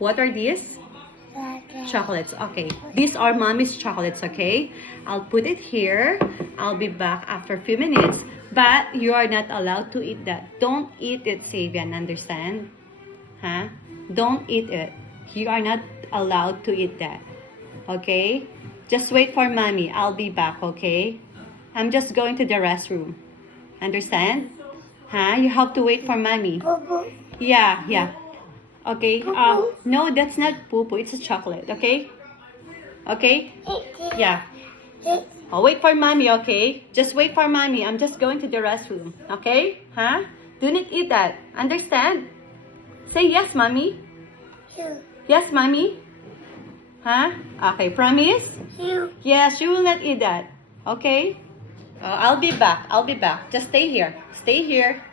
What are these? Chocolates. Okay. These are mommy's chocolates, okay? I'll put it here. I'll be back after a few minutes. But you are not allowed to eat that. Don't eat it, Savian. Understand? Huh? Don't eat it. You are not allowed to eat that. Okay? Just wait for mommy. I'll be back, okay? I'm just going to the restroom. Understand? Huh? You have to wait for mommy. Yeah, yeah. Okay. No, that's not poo-poo. It's a chocolate, okay? Okay? Yeah. I'll wait for mommy, okay? Just wait for mommy. I'm just going to the restroom, okay? Huh? Do not eat that. Understand? Say yes, mommy. Yes, mommy. Huh? Okay, promise? Yes, you will not eat that. Okay? I'll be back. I'll be back. Just stay here. Stay here.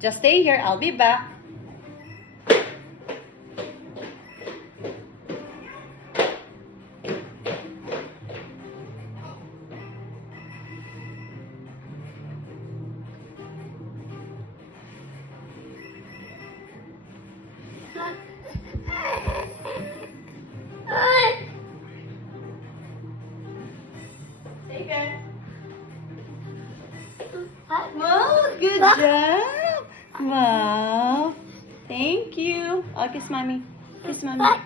Just stay here. I'll be back. Take it. Wow, good job. Wow. Thank you. Oh, kiss mommy. Kiss mommy.